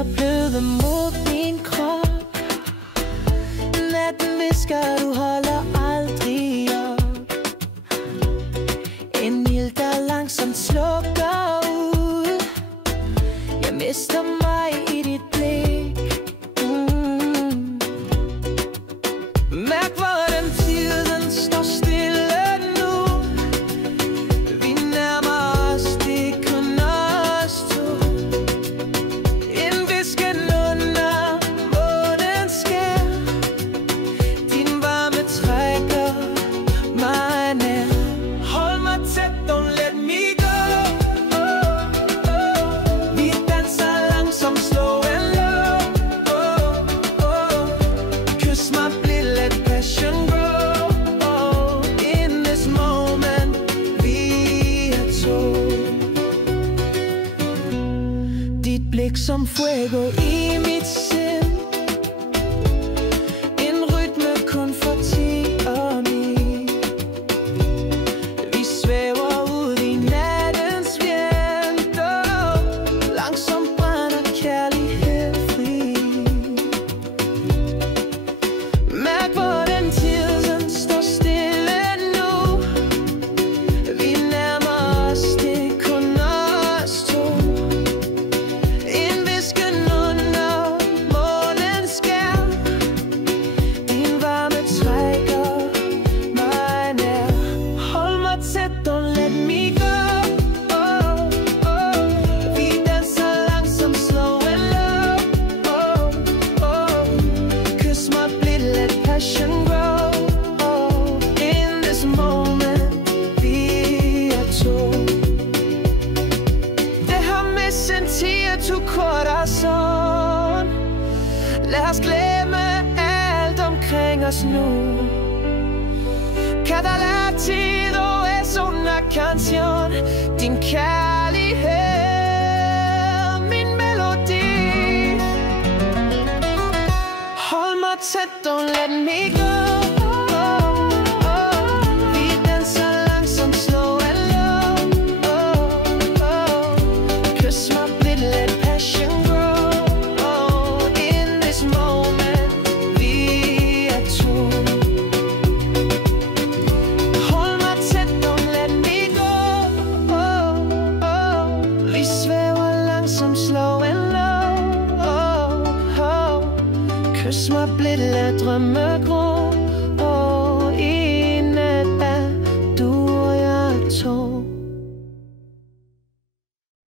hænder bløde mod min krop. Natten visker, du holder aldrig op. En ild, der langsomt slukker ud. Jeg mister mig i dit blik. Mærk, hvordan tiden står stille nu. Vi nærmer os, det er kun os to. En hvisken under månens skær. Din varme trækker mig nær. Hold mig tæt, don't let me go. Vi danser langsomt, slow and low. Kys mig blidt, let passion grow. In this moment, vi er to. Dit blik som fuego i mit sind. En rytme kun for ti og mig. Vi svæver ud i nattens vind. Langsomt brænder kærlighed fri. Mærk, hvordan tiden står stille nu. Vi nærmer os, det er kun os to. En hvisken under månens skær. Din varme trækker mig nær. Hold mig tæt, don't let me go. Vi danser langsomt, slow and low. Kys mig blidt, let passion grow. In this moment, vi er to. Det har med sentir tu corazón. Lad os glemme alt omkring os nu. Cada latido es una canción. Din kærlighed, min melodi. Hold mig tæt, don't let me go.